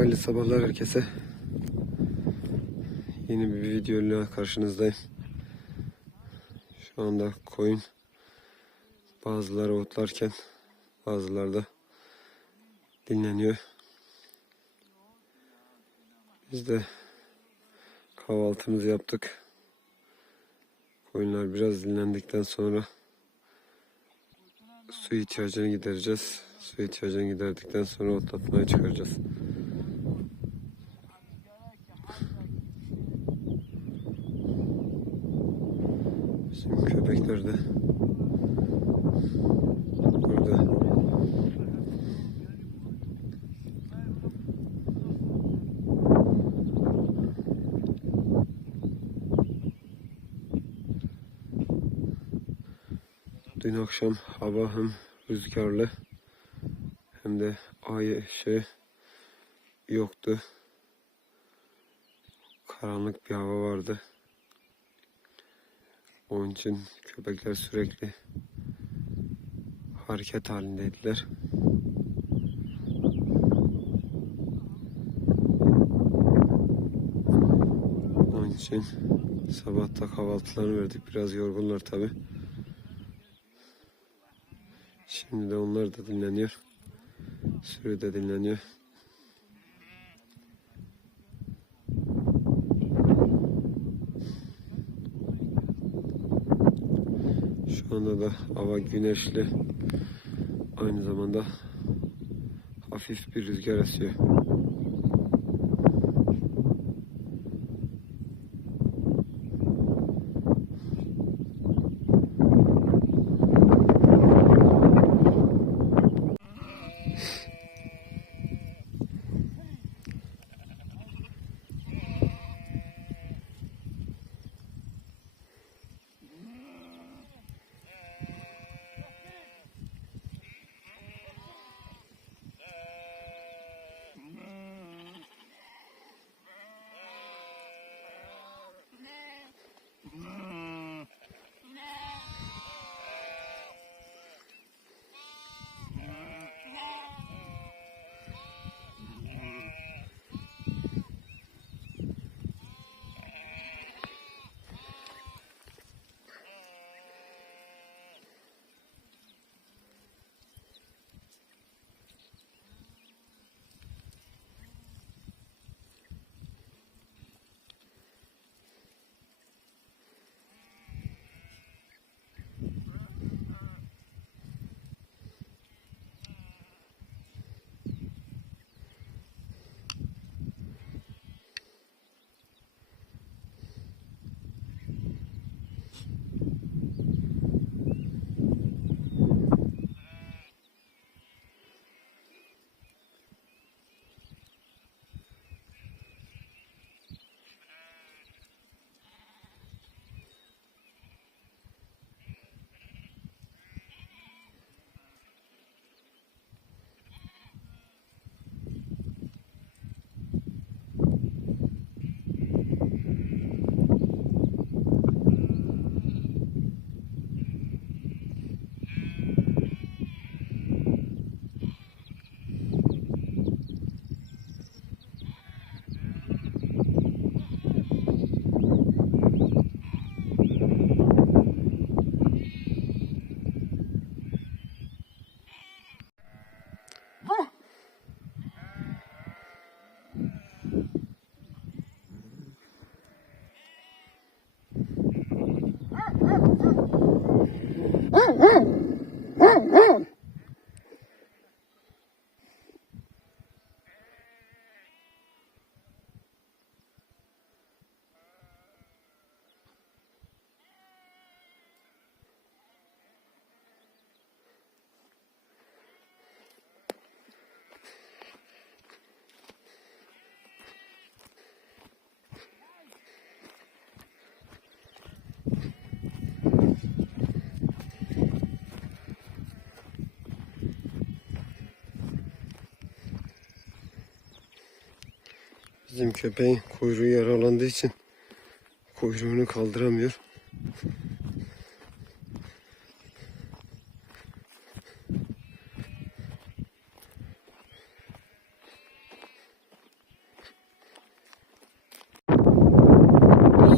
Hayırlı sabahlar herkese. Yeni bir videoyla karşınızdayım. Şu anda koyun bazıları otlarken bazıları da dinleniyor. Biz de kahvaltımızı yaptık. Koyunlar biraz dinlendikten sonra su ihtiyacını gidereceğiz. Su ihtiyacını giderdikten sonra otlatmaya çıkaracağız. Köpekler de burada. Dün akşam hava hem rüzgarlı hem de ay şey yoktu. Karanlık bir hava vardı. Onun için köpekler sürekli hareket halindeydiler. Onun için sabahta kahvaltılarını verdik. Biraz yorgunlar tabi. Şimdi de onlar da dinleniyor. Sürü de dinleniyor. Şu anda da hava güneşli. Aynı zamanda hafif bir rüzgar esiyor. Köpeğin kuyruğu yaralandığı için kuyruğunu kaldıramıyor.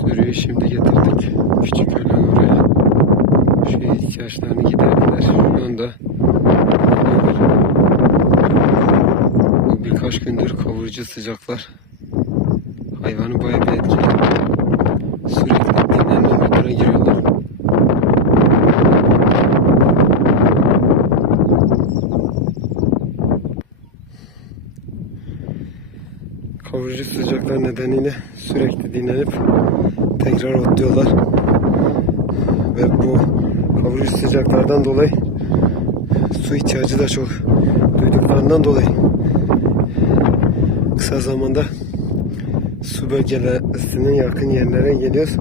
Suyu şimdi getirdik. Küçük ölen oraya. Şu ihtiyaçlarını giderdiler. Şu anda bu birkaç gündür kavurucu sıcaklar hayvanı bayağı bir etkiliyor. Sürekli dinlenme moduna giriyorlar. Kavurucu sıcaklar nedeniyle sürekli dinlenip tekrar otluyorlar. Ve bu kavurucu sıcaklardan dolayı su ihtiyacı da çok duyduklarından dolayı kısa zamanda su bölgelerinin yakın yerlere geliyoruz.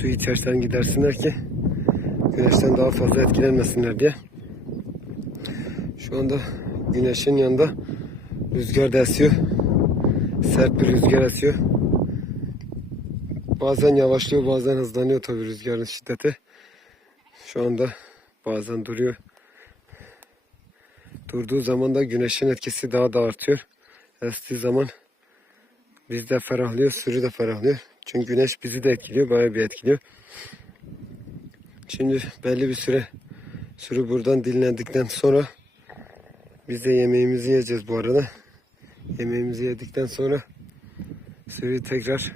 Su ihtiyaçlarını gidersinler ki güneşten daha fazla etkilenmesinler diye. Şu anda güneşin yanında rüzgar da esiyor. Sert bir rüzgar esiyor. Bazen yavaşlıyor bazen hızlanıyor tabii rüzgarın şiddeti. Şu anda bazen duruyor. Durduğu zaman da güneşin etkisi daha da artıyor. Estiği zaman biz de ferahlıyor, sürü de ferahlıyor. Çünkü güneş bizi de etkiliyor, bayağı bir etkiliyor. Şimdi belli bir süre sürü buradan dinlendikten sonra biz de yemeğimizi yiyeceğiz bu arada. Yemeğimizi yedikten sonra sürüyü tekrar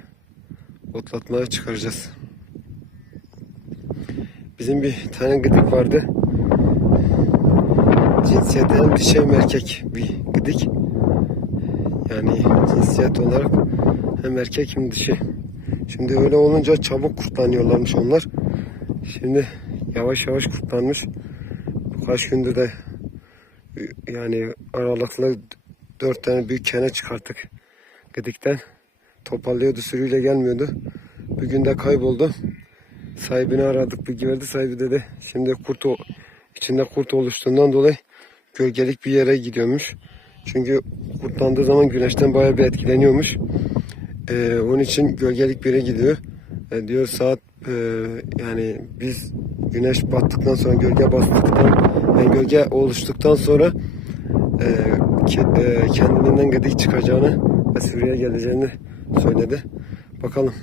otlatmaya çıkaracağız. Bizim bir tane gıdık vardı. Cinsiyeti hem dişi hem erkek bir gıdık. Yani cinsiyet olarak hem erkek hem dişi. Şimdi öyle olunca çabuk kurtlanıyorlarmış onlar. Şimdi yavaş yavaş kurtlanmış. Kaç gündür de yani aralıklı dört tane büyük kene çıkarttık gıdıktan. Toparlıyordu sürüyle gelmiyordu. Bir günde kayboldu. Sahibini aradık bilgi verdi. Sahibi dedi şimdi kurt o, içinde kurt oluştuğundan dolayı gölgelik bir yere gidiyormuş. Çünkü kurtlandığı zaman güneşten bayağı bir etkileniyormuş. Ee, onun için gölgelik bir yere gidiyor. Ee, diyor saat e, yani biz güneş battıktan sonra gölge bastıktan yani gölge oluştuktan sonra e, e, kendiliğinden gedik çıkacağını ve sürüye geleceğini söyledi. Bakalım.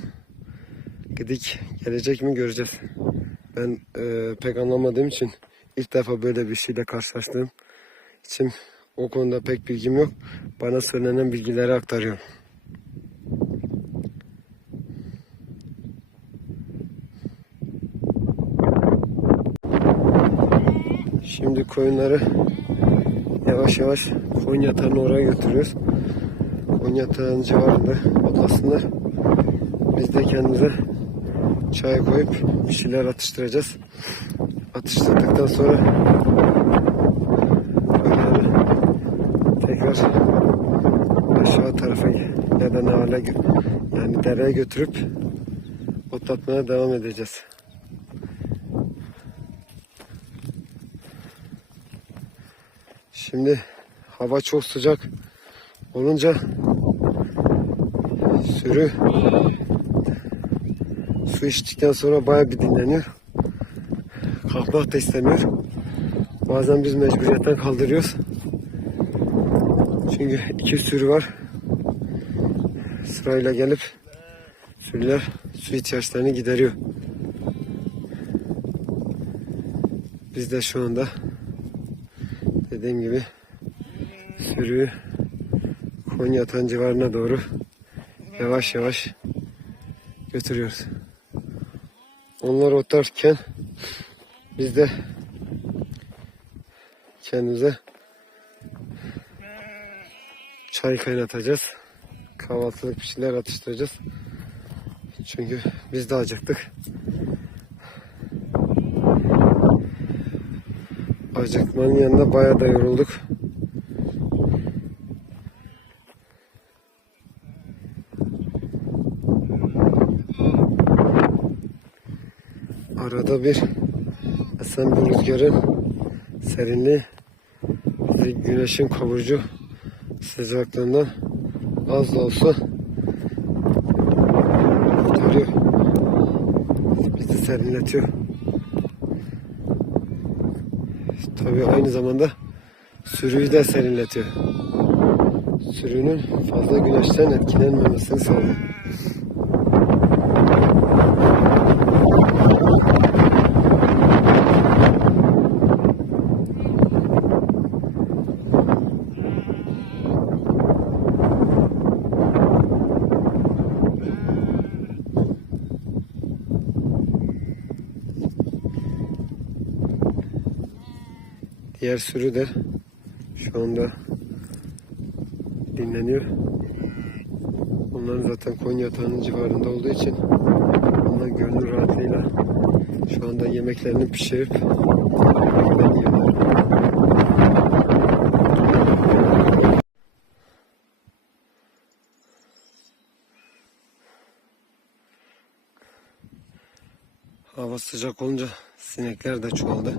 Gedik gelecek mi göreceğiz. Ben e, pek anlamadığım için ilk defa böyle bir şeyle karşılaştığım için o konuda pek bilgim yok. Bana söylenen bilgileri aktarıyorum. Şimdi koyunları yavaş yavaş koyun yatağını oraya götürüyoruz. Koyun yatağının civarında otlasınlar. Biz de kendimize çay koyup bir şeyler atıştıracağız. Atıştırdıktan sonra tekrar aşağı tarafa ya navale gö- yani dereye götürüp otlatmaya devam edeceğiz. Şimdi hava çok sıcak olunca sürü su içtikten sonra baya bir dinleniyor. Kalkmak da istemiyor. Bazen biz mecburiyetten kaldırıyoruz. Çünkü iki sürü var. Sırayla gelip sürüler su ihtiyaçlarını gideriyor. Biz de şu anda dediğim gibi sürüyü Konyatan civarına doğru yavaş yavaş götürüyoruz. Onlar otarken biz de kendimize çay kaynatacağız. Kahvaltılık bir şeyler atıştıracağız. Çünkü biz de acıktık. Acıkmanın yanında bayağı da yorulduk. Arada bir esen bir rüzgarın serinliği bizi güneşin kavurucu sıcaklığından az da olsa kurtarıyor. Bizi serinletiyor. Tabii aynı zamanda sürüyü de serinletiyor. Sürünün fazla güneşten etkilenmemesini sağlıyor. Diğer sürü de şu anda dinleniyor. Onların zaten koyun yatağının civarında olduğu için onlar gönül rahatlığıyla şu anda yemeklerini pişirip yiyorlar. Hava sıcak olunca sinekler de çoğaldı.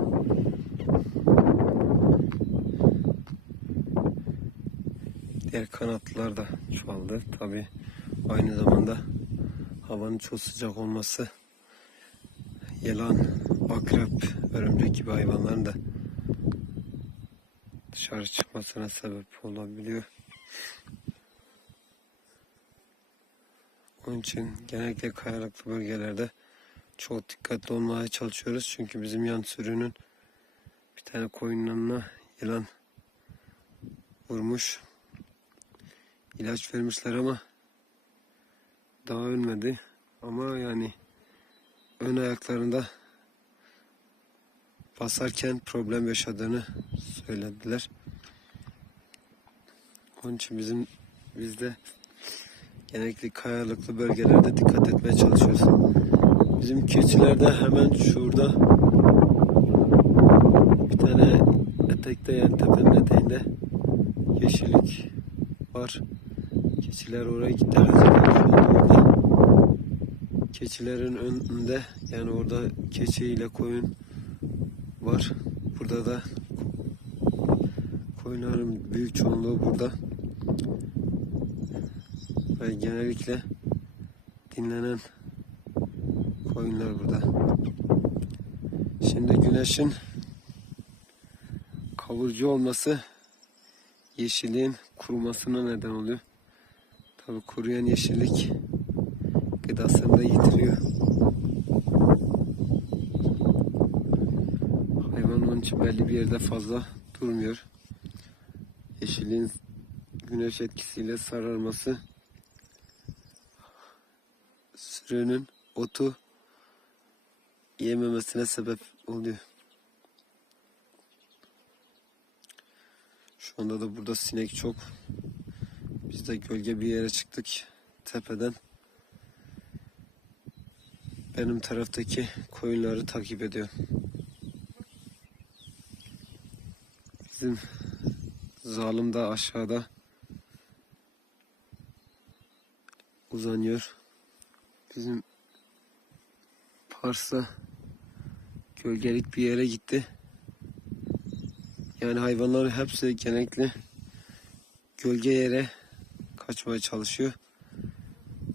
Diğer kanatlılar da çoğaldı. Tabi aynı zamanda havanın çok sıcak olması yılan, akrep, örümcek gibi hayvanların da dışarı çıkmasına sebep olabiliyor. Onun için genellikle kayalıklı bölgelerde çok dikkatli olmaya çalışıyoruz. Çünkü bizim yan sürünün bir tane koyunlarına yılan vurmuş. İlaç vermişler ama daha ölmedi. Ama yani ön ayaklarında basarken problem yaşadığını söylediler. Onun için bizim biz de genellikle kayalıklı bölgelerde dikkat etmeye çalışıyoruz. Bizim keçilerde hemen şurada bir tane etekte yani tepenin eteğinde yeşillik var. Keçiler oraya. Şu anda orada. Keçilerin önünde yani orada keçi ile koyun var. Burada da koyunların büyük çoğunluğu burada. Ve genellikle dinlenen koyunlar burada. Şimdi güneşin kavurucu olması yeşilliğin kurumasına neden oluyor. Tabi kuruyan yeşillik gıdasını da yitiriyor. Hayvan onun için belli bir yerde fazla durmuyor. Yeşilliğin güneş etkisiyle sararması sürünün otu yememesine sebep oluyor. Şu anda da burada sinek çok. Biz de gölge bir yere çıktık tepeden. Benim taraftaki koyunları takip ediyor. Bizim zalim da aşağıda uzanıyor. Bizim Pars'a gölgelik bir yere gitti. Yani hayvanlar hepsi genellikle gölge yere kaçmaya çalışıyor.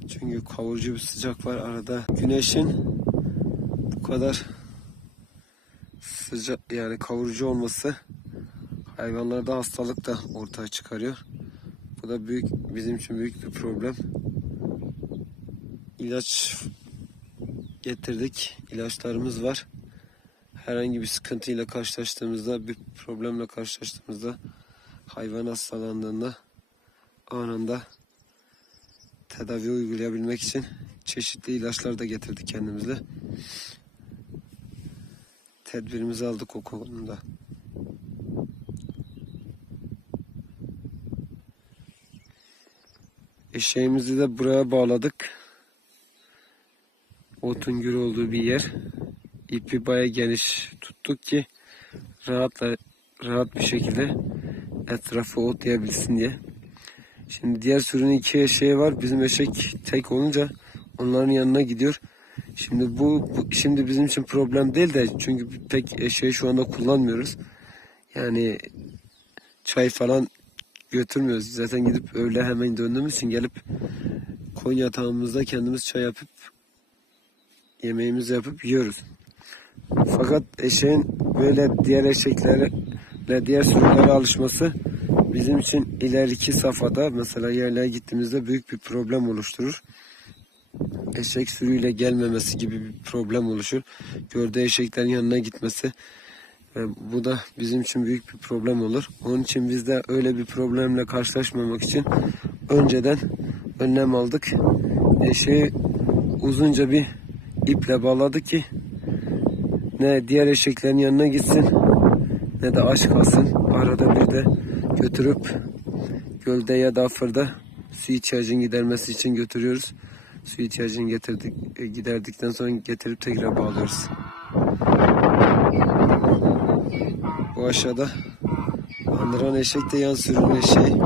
Çünkü kavurucu bir sıcak var arada. Güneşin bu kadar sıcak yani kavurucu olması hayvanlarda hastalık da ortaya çıkarıyor. Bu da büyük bizim için büyük bir problem. İlaç getirdik. İlaçlarımız var. Herhangi bir sıkıntıyla karşılaştığımızda, bir problemle karşılaştığımızda hayvan hastalandığında anında tedavi uygulayabilmek için çeşitli ilaçlar da getirdik kendimizle. Tedbirimizi aldık o konuda. Eşeğimizi de buraya bağladık. Otun gür olduğu bir yer. İpi baya geniş tuttuk ki rahatla rahat bir şekilde etrafı otlayabilsin diye. Şimdi diğer sürünün iki eşeği var. Bizim eşek tek olunca onların yanına gidiyor. Şimdi bu, bu şimdi bizim için problem değil de çünkü pek eşeği şu anda kullanmıyoruz. Yani çay falan götürmüyoruz. Zaten gidip öyle hemen döndüğümüz için gelip koyun yatağımızda kendimiz çay yapıp yemeğimizi yapıp yiyoruz. Fakat eşeğin böyle diğer eşeklerle diğer sürülere alışması bizim için ileriki safhada mesela yerlere gittiğimizde büyük bir problem oluşturur. Eşek sürüyle gelmemesi gibi bir problem oluşur. Gördüğü eşeklerin yanına gitmesi ve bu da bizim için büyük bir problem olur. Onun için biz de öyle bir problemle karşılaşmamak için önceden önlem aldık. Eşeği uzunca bir iple bağladı ki ne diğer eşeklerin yanına gitsin ne de aç kalsın. Arada bir de götürüp gölde ya da fırda su ihtiyacını gidermesi için götürüyoruz. Su ihtiyacını getirdik, e, giderdikten sonra getirip tekrar bağlıyoruz. Bu aşağıda andıran eşek de yan sürün eşeği.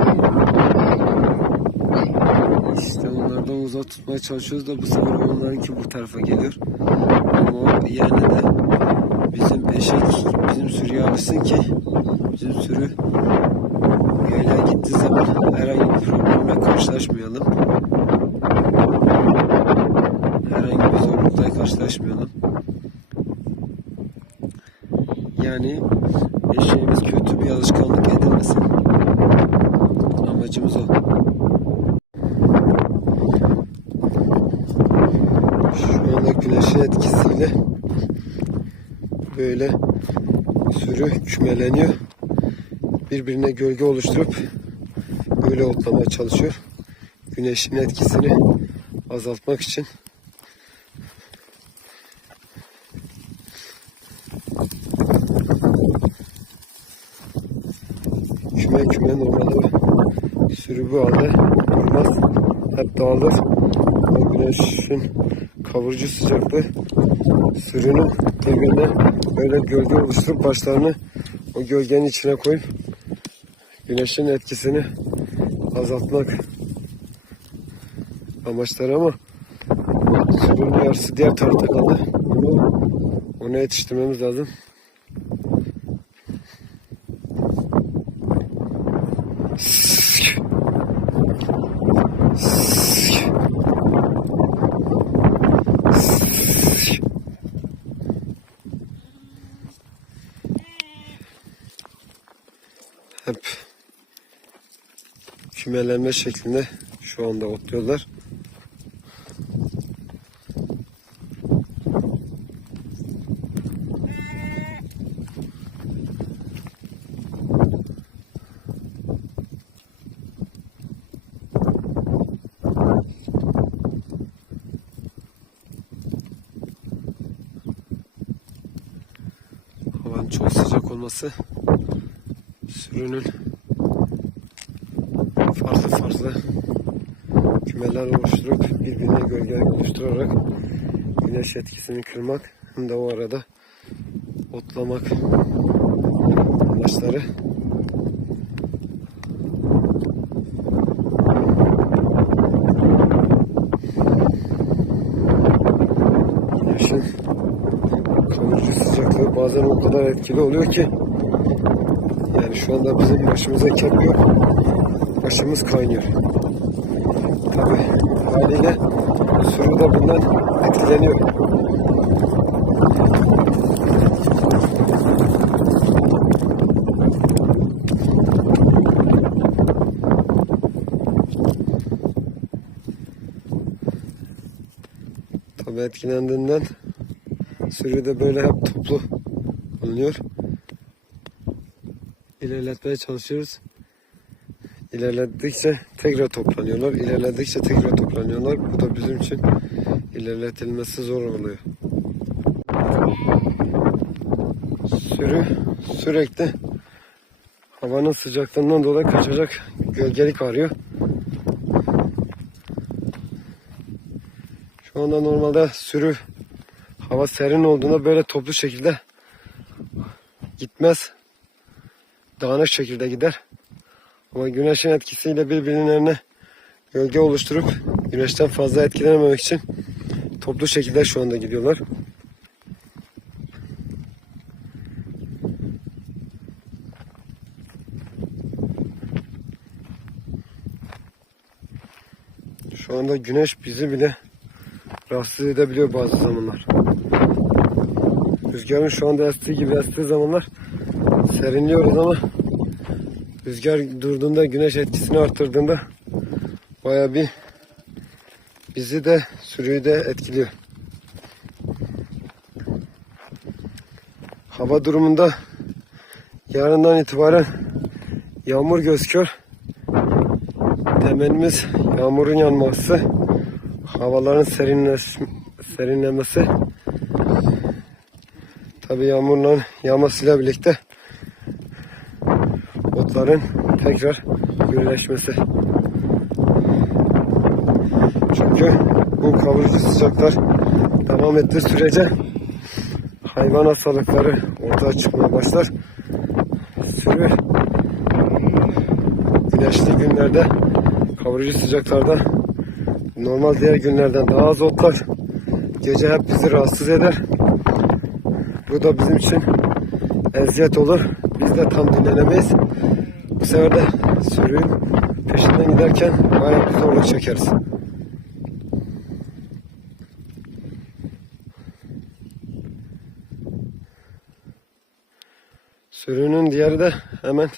İşte onlardan uzak tutmaya çalışıyoruz da bu sefer onlarınki bu tarafa geliyor. Ama o yerine de bizim eşek bizim sürüye alışsın ki bizim sürü gittiği zaman herhangi bir problemle karşılaşmayalım. Herhangi bir zorlukla karşılaşmayalım. Yani eşeğimiz kötü bir alışkanlık edinmesin. Amacımız o. Şu anda güneşin etkisiyle böyle sürü kümeleniyor. Birbirine gölge oluşturup böyle otlamaya çalışıyor. Güneşin etkisini azaltmak için. Küme küme normalde sürü bu halde durmaz. Hep dağılır. O güneşin kavurucu sıcaklığı sürünün birbirine böyle gölge oluşturup başlarını o gölgenin içine koyup güneşin etkisini azaltmak amaçları ama sürünün yarısı diğer tarafta kaldı. Onu, yetiştirmemiz lazım. hep kümelenme şeklinde şu anda otluyorlar. Havanın çok sıcak olması sürünün kümeler oluşturup birbirine gölge oluşturarak güneş etkisini kırmak hem de o arada otlamak amaçları. Güneşin kavurucu sıcaklığı bazen o kadar etkili oluyor ki yani şu anda bizim başımıza kep. Başımız kaynıyor. Tabi haliyle sürü de bundan etkileniyor. Tabi etkilendiğinden sürü de böyle hep toplu bulunuyor ilerletmeye çalışıyoruz. İlerledikçe tekrar toplanıyorlar. İlerledikçe tekrar toplanıyorlar. Bu da bizim için ilerletilmesi zor oluyor. Sürü sürekli havanın sıcaklığından dolayı kaçacak gölgelik arıyor. Şu anda normalde sürü hava serin olduğunda böyle toplu şekilde gitmez dağınık şekilde gider. Ama güneşin etkisiyle birbirlerine gölge oluşturup güneşten fazla etkilenememek için toplu şekilde şu anda gidiyorlar. Şu anda güneş bizi bile rahatsız edebiliyor bazı zamanlar. Rüzgarın şu anda estiği gibi estiği zamanlar serinliyoruz ama rüzgar durduğunda güneş etkisini arttırdığında baya bir bizi de sürüyü de etkiliyor. Hava durumunda yarından itibaren yağmur gözüküyor. Temelimiz yağmurun yanması, havaların serinles serinlemesi. Tabi yağmurla yağmasıyla birlikte otların tekrar birleşmesi. Çünkü bu kavurucu sıcaklar devam ettiği sürece hayvan hastalıkları ortaya çıkmaya başlar. Sürü güneşli günlerde kavurucu sıcaklarda normal diğer günlerden daha az otlar gece hep bizi rahatsız eder. Bu da bizim için eziyet olur. Biz de tam dinlenemeyiz. Bu sefer de sürüyün peşinden giderken bayağı bir zorluk çekeriz. Sürünün diğeri de hemen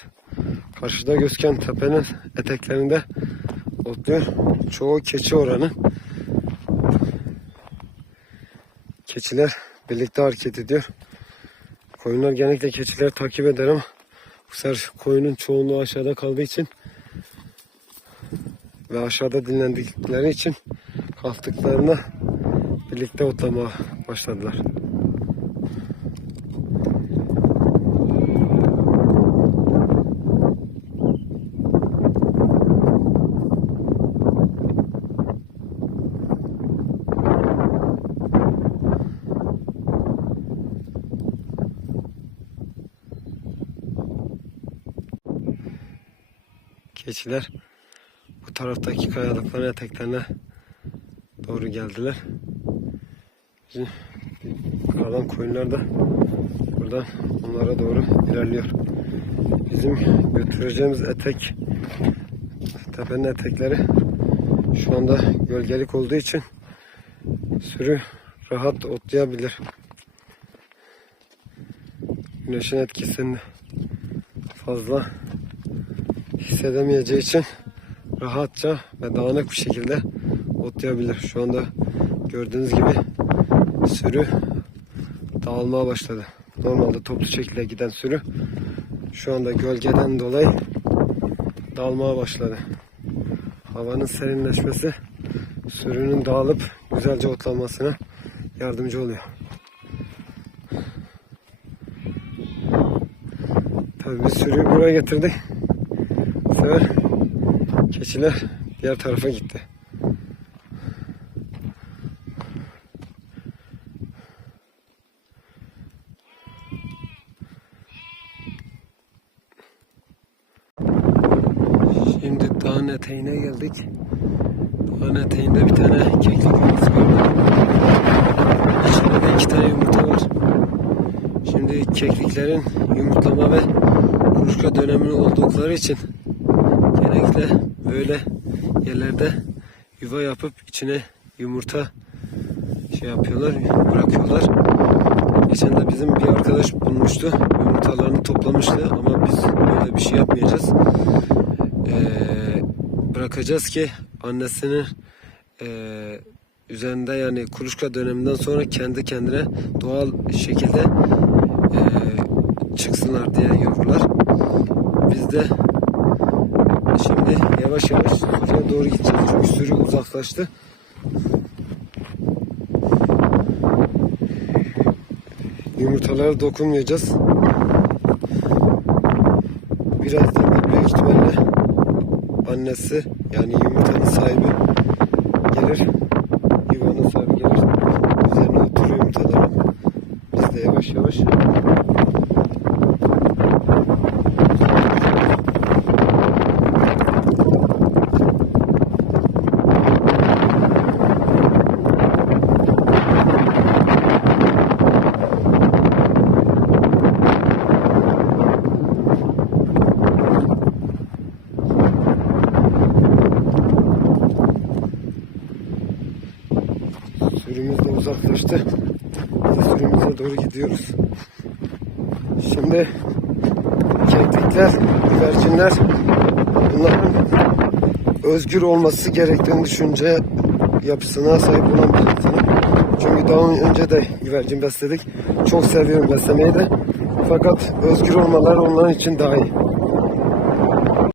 karşıda gözüken tepenin eteklerinde otluyor. Çoğu keçi oranı. Keçiler birlikte hareket ediyor. Koyunlar genellikle keçileri takip eder ama bu sefer koyunun çoğunluğu aşağıda kaldığı için ve aşağıda dinlendikleri için kalktıklarında birlikte otlamaya başladılar. Keçiler bu taraftaki kayalıkların eteklerine doğru geldiler. Bizim kalan koyunlar da buradan onlara doğru ilerliyor. Bizim götüreceğimiz etek tepenin etekleri şu anda gölgelik olduğu için sürü rahat otlayabilir. Güneşin etkisini fazla hissedemeyeceği için rahatça ve dağınık bir şekilde otlayabilir. Şu anda gördüğünüz gibi sürü dağılmaya başladı. Normalde toplu şekilde giden sürü şu anda gölgeden dolayı dağılmaya başladı. Havanın serinleşmesi sürünün dağılıp güzelce otlanmasına yardımcı oluyor. Tabii biz sürüyü buraya getirdik. Sefer keçiler diğer tarafa gitti. Şimdi dağın eteğine geldik. Dağın eteğinde bir tane keklik yuvası gördüm. İçeride de iki tane yumurta var. Şimdi kekliklerin yumurtlama ve kuluçka dönemi oldukları için yerlerde yuva yapıp içine yumurta şey yapıyorlar, bırakıyorlar. Geçen de bizim bir arkadaş bulmuştu. Yumurtalarını toplamıştı ama biz böyle bir şey yapmayacağız. Ee, bırakacağız ki annesinin ee, üzerinde yani kuluçka döneminden sonra kendi kendine doğal şekilde ee, çıksınlar diye yavrular. Biz de şimdi yavaş yavaş doğru gideceğiz. Çünkü sürü uzaklaştı. Yumurtalara dokunmayacağız. Birazdan da büyük ihtimalle annesi yani yumurtanın sahibi gelir. Yuvanın sahibi gelir. Üzerine oturuyor yumurtaların. Biz de yavaş yavaş Sürümüz de uzaklaştı. Biz de gidiyoruz. Şimdi keklikler, güvercinler bunların özgür olması gerektiğini düşünce yapısına sahip olan bir insanım. Çünkü daha önce de güvercin besledik. Çok seviyorum beslemeyi de. Fakat özgür olmaları onların için daha iyi.